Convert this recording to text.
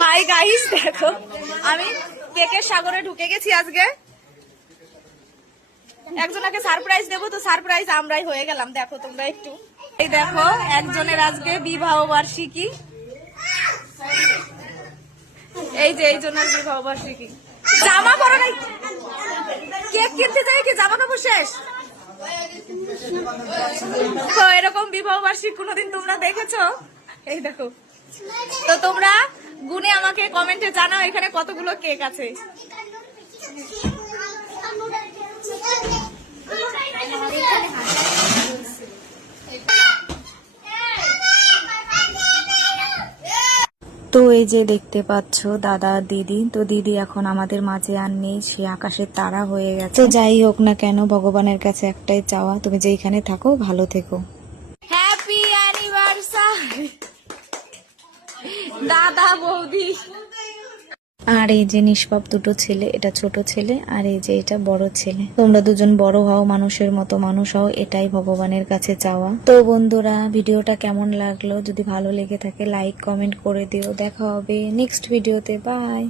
Hi guys, দেখো আমি কেকের সাগরে ঢুকে গেছি। আজকে একজনকে সারপ্রাইজ দেবো, তো সারপ্রাইজ আমরাই হয়ে গেলাম। দেখো তোমরা একটু, এই দেখো একজনের আজকে বিবাহ বার্ষিকী। এই যে এই জনের বিবাহ বার্ষিকী। জামা পরো নাই, কেক কিনতে যাই কি জামা কাপড় শেষ। তো এরকম বিবাহ বার্ষিকী কোনোদিন তোমরা দেখেছো? এই দেখো। তো তোমরা গুনে আমাকে কমেন্টে জানাও এখানে কতগুলো কেক আছে। তো এই যে দেখতে পাচ্ছ দাদা দিদি, তো দিদি এখন আমাদের মাঝে আর নেই, সে আকাশের তারা হয়ে গেছে। তো যাই হোক না কেন, ভগবানের কাছে একটাই চাওয়া, তুমি যেইখানে থাকো ভালো থেকো। হ্যাপি অ্যানিভার্সারি দাদা বৌদি। আর এই যে নিষ্পাপ দুটো ছেলে, এটা ছোট ছেলে আর এই যে এটা বড় ছেলে। তোমরা দুজন বড় হও, মানুষের মতো মানুষ হও, এটাই ভগবানের কাছে চাওয়া। তো বন্ধুরা, ভিডিওটা কেমন লাগলো? যদি ভালো লেগে থাকে লাইক কমেন্ট করে দিও। দেখা হবে নেক্সট ভিডিওতে। বাই।